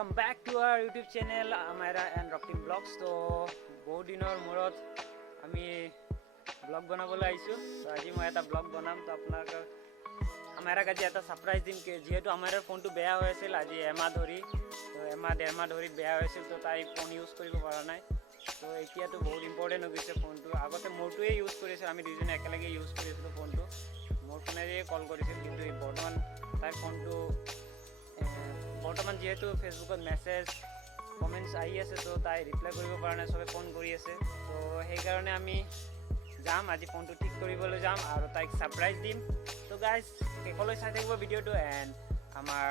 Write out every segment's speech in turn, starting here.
welcome back to our YouTube channel Amayra and Rocking Vlogs. So বহুত দিনৰ মূৰত আমি ব্লগ বনাবলৈ আহিছো। তো আজি মই এটা ব্লগ বনাম। তো আপোনাক আমাৰাক আজি এটা সাৰপ্ৰাইজ দিম যেহেতু আমাৰ ফোনটো বেয়া হৈ আছিল আজি এমাহ ধৰি। তো এমাহ ডেৰ মাহ ধৰি বেয়া হৈছিল। তো তাই ফোন ইউজ কৰিব পৰা নাই। তো এতিয়াতো বহুত ইম্পৰ্টেণ্ট হৈ গৈছে ফোনটো। আগতে মোৰটোৱে ইউজ কৰিছিল, আমি দুজনে একেলগে ইউজ কৰিছিলোঁ ফোনটো। মোৰ ফোনেৰে কল কৰিছিল, কিন্তু বৰ্তমান তাইৰ ফোনটো বৰ্তমান যেহেতু ফেচবুকত মেছেজ কমেণ্টছ আহি আছে, তো তাই ৰিপ্লাই কৰিব পৰা নাই, চবে ফোন কৰি আছে। তো সেইকাৰণে আমি যাম আজি ফোনটো ঠিক কৰিবলৈ যাম আৰু তাইক ছাৰপ্ৰাইজ দিম। তো গাইজ শেষলৈ চাই থাকিব ভিডিঅ'টো এণ্ড আমাৰ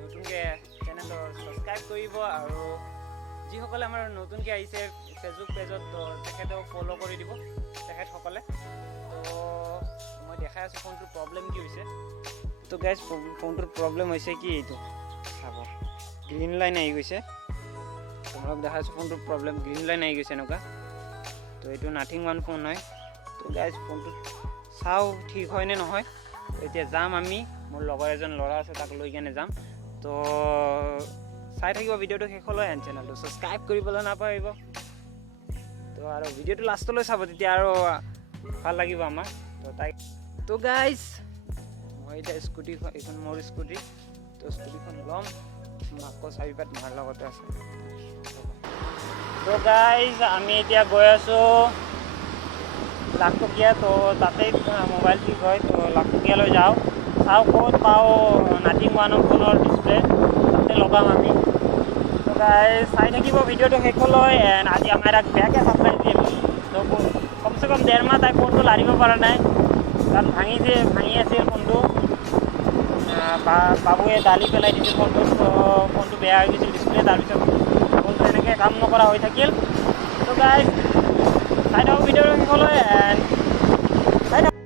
নতুনকৈ চেনেলটো ছাবস্ক্ৰাইব কৰিব আৰু যিসকলে আমাৰ নতুনকৈ আহিছে ফেচবুক পেজত তো তেখেতক ফ'ল' কৰি দিব তেখেতসকলে। তো মই দেখাই আছোঁ ফোনটোৰ প্ৰব্লেম কি হৈছে। তো গাইজ ফোনটোৰ প্ৰব্লেম হৈছে কি এইটো চাব, গ্ৰীণ লাইন আহি গৈছে। তোমালোক দেখাই আছোঁ ফোনটোৰ প্ৰব্লেম, গ্ৰীণ লাইন আহি গৈছে এনেকুৱা। তো এইটো নাথিং ওৱান ফোন হয়। তো গাইজ ফোনটো চাওঁ ঠিক হয়নে নহয়। তো এতিয়া যাম আমি, মোৰ লগৰ এজন ল'ৰা আছে তাক লৈ কেনে যাম। তো চাই থাকিব ভিডিঅ'টো শেষলৈ এণ্ড চেনেলটো ছাবস্ক্ৰাইব কৰিবলৈ নাপাহৰিব। তো আৰু ভিডিঅ'টো লাষ্টলৈ চাব, তেতিয়া আৰু ভাল লাগিব আমাৰ। তো গাইজ মই এতিয়া স্কুটিখন, এইখন মোৰ স্কুটি। তো স্কুটিখন ল'ম, মাকো চাৰিপাত মাৰ লগতে আছে। তো গাইজ আমি এতিয়া গৈ আছোঁ লাখটকীয়া। তো তাতে মোবাইল ঠিক হয়, তো লাখটকীয়ালৈ যাওঁ, চাওঁ ক'ত পাওঁ নাথিং ওৱানৰ ফোনৰ ডিছপ্লে, তাতে লগাম আমি। তো গাইজ চাই থাকিব ভিডিঅ'টো শেষলৈ এণ্ড আজি আমাৰ এক বেয়াকৈ ছাৰপ্ৰাইজ দিম। তো কমচে কম ডেৰ মাহ তাই ফোনটো লাৰিব পৰা নাই, কাৰণ ভাঙি আছিল ফোনটো। বাবুৱে দালি পেলাই দিছিল ফোনটো, ফোনটো বেয়া হৈ গৈছিল ডিছপ্লে। তাৰপিছত ফোনটো এনেকৈ কাম নকৰা হৈ থাকিল। তো গাইজ চাই থাকক ভিডিঅ'টো শেষলৈ এণ্ড চাই থাকক।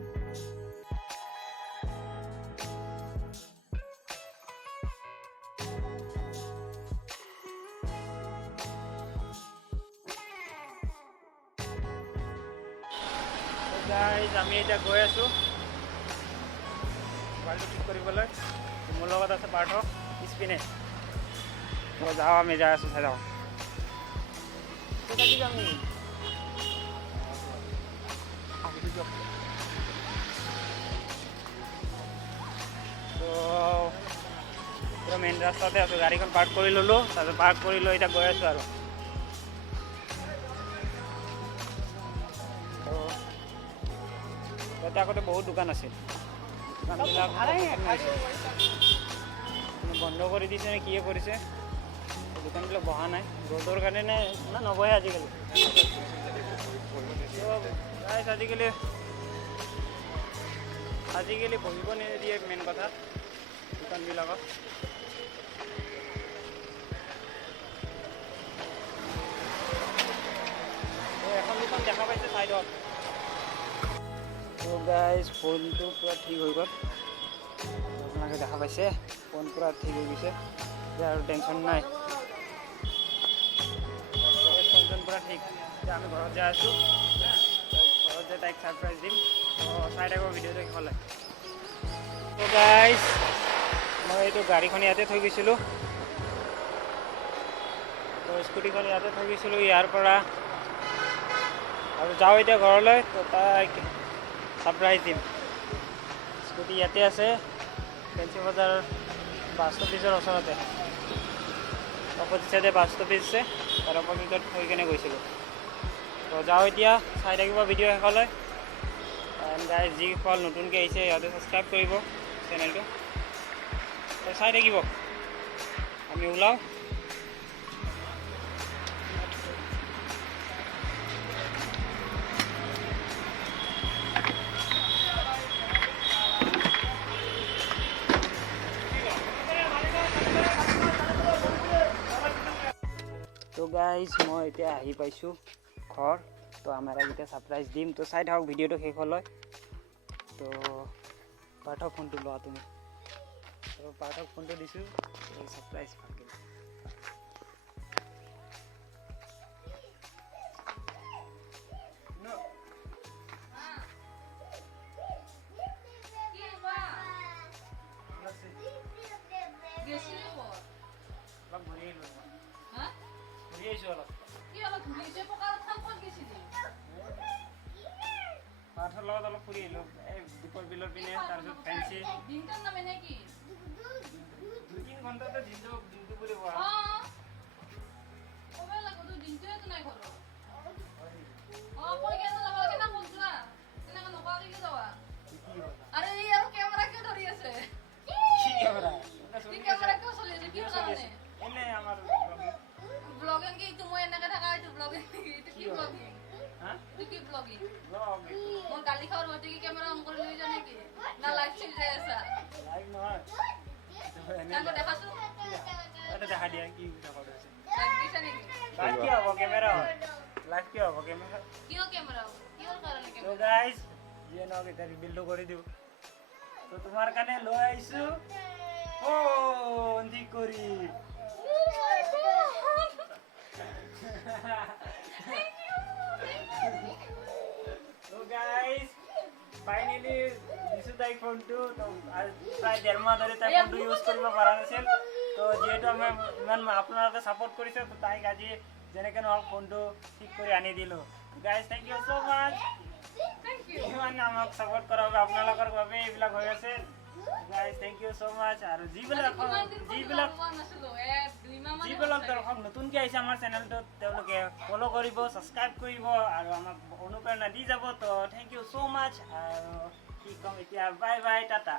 গাইজ আমি এতিয়া গৈ আছোঁ মোবাইলটো ঠিক কৰিবলৈ। মোৰ লগত আছে পাৰ্থ স্পিনে। তো যাওঁ, আমি যাই আছোঁ, চাই যাওঁ। যাম নেকি? তো পুৰা মেইন ৰাস্তাতে আছোঁ, গাড়ীখন পাৰ্ক কৰি ল'লোঁ। তাৰপিছত পাৰ্ক কৰি লৈ এতিয়া গৈ আছোঁ আৰু। তো ইয়াতে আগতে বহুত দোকান আছিল, দোকানবিলাক বন্ধ কৰি দিছে নে কিয়ে কৰিছে, দোকানবিলাক বহা নাই ৰ'দৰ কাৰণে নে নবহে আজিকালি। আজিকালি বহিব নিদিয়ে, মেইন কথা দোকানবিলাকত। এখন দোকান দেখা পাইছে চাইডত। তো গাইজ ফোনটো পূৰা ঠিক হৈ গ'ল, আপোনালোকে দেখা পাইছে ফোন পূৰা ঠিক হৈ গৈছে, এতিয়া আৰু টেনশ্যন নাই। ফোনটো পূৰা ঠিক। এতিয়া আমি ঘৰত যাই আছোঁ, ঘৰত যাই তাইক ছাৰপ্ৰাইজ দিম। তো চাই থাকোঁ ভিডিঅ'টো শেষলৈ। তো গাইজ মই এইটো গাড়ীখন ইয়াতে থৈ গৈছিলোঁ, তো স্কুটিখন ইয়াতে থৈ গৈছিলোঁ ইয়াৰ পৰা, আৰু যাওঁ এতিয়া ঘৰলৈ। তো তাইক ছাৰপ্ৰাইজ দিম। স্কুটি ইয়াতে আছে, ফেঞ্চি বজাৰ বাছ ষ্টপেজৰ ওচৰতে, অপজিট চাইডে বাছ ষ্টপেজ আছে, তাৰ অপজিটত থৈ কেনে গৈছিলোঁ। তো যাওঁ এতিয়া, চাই থাকিব ভিডিঅ' শেষলৈ এণ্ড গাইজ যিসকল নতুনকৈ আহিছে সিহঁতে ছাবস্ক্ৰাইব কৰিব চেনেলটো। তো চাই থাকিব, আমি ওলাওঁ। তো গাইজ মই এতিয়া আহি পাইছোঁ ঘৰ। তো আমাৰ এতিয়া ছাৰপ্ৰাইজ দিম, তো চাই থাকক ভিডিঅ'টো শেষলৈ। তো পাৰ্থক ফোনটো লোৱা তুমি। তো পাৰ্থক ফোনটো দিছোঁ, ছাৰপ্ৰাইজ ভালকৈ। অলপ ঘূৰি আহিলোঁ হা ঘূৰি আহিছোঁ অলপ কি অলপ ঘূৰিছে পকাৰত খাম ক'ত গৈছিলি পাৰ্থৰ লগত অলপ ফুৰি আহিলোঁ এই দীপৰ বিলৰ পিনে তাৰপিছত ফেঞ্চি দিনটোৰ নামে নে কি 2-3 ঘণ্টাতে দিনটো বুলি কোৱা ক'ব লাগিব তোৰ দিনটোৱেতো নাই ঘৰত কৈ কেনে যাব লাগে না ক'ত যোৱা তেনেকৈ নোকোৱাকৈ কিয় যাবা আৰে এই আৰু কেমেৰা কিয় ধৰি আছে কেমেৰা কিয় চলি আছে কিয় কাৰণে এনে আমাৰ ব্লগিং কি এইটো মই এনেকৈ থাকা এইটো ব্লগিং নেকি এইটো কি ব্লগিং এইটো কি ব্লগিং মোৰ গালি খাওয়াৰ হতে কি কেমেৰা অন কৰি লৈ যা নেকি না লাইভ চলি যাই আছা লাইভ নহয় তাকো দেখাছো এটা দেখা দিয়া কি দেখা পাইছে লাইভ দিছা নেকি লাইভ কি হ'ব কেমেৰা লাইভ কি হ'ব কেমেৰা কিয় কেমেৰা কিহৰ কাৰণে তো কেমেৰা গাইস যিয়ে নহওক এটা ৰিভিলটো কৰি দিওঁ তো তোমাৰ কাৰণে লৈ আহিছোঁ ফোন ঠিক কৰি তো গাইস ফাইনেলি দিছোঁ তাইক ফোনটো তো প্ৰায় 1.5 মাহ ধৰি তাই ফোনটো ইউজ কৰিব পৰা নাছিল তো যিহেতু আমি ইমান আপোনালোকে ছাপোৰ্ট কৰিছে তো তাইক আজি যেনেকৈ নহওক ফোনটো ঠিক কৰি আনি দিলোঁ গাইস থেংক ইউ ছ' মাছ ইমান আমাক ছাপোৰ্ট কৰাৰ বাবে আপোনালোকৰ বাবে এইবিলাক হৈ আছে গাইস থেংক ইউ ছ' মাছ আৰু যিবিলাক দৰ্শক নতুনকৈ আহিছে আমাৰ চেনেলটোত তেওঁলোকে ফ'ল' কৰিব ছাবস্ক্ৰাইব কৰিব আৰু আমাক অনুপ্ৰেৰণা দি যাব তো থেংক ইউ ছ' মাছ আৰু কি ক'ম এতিয়া বাই বাই টাটা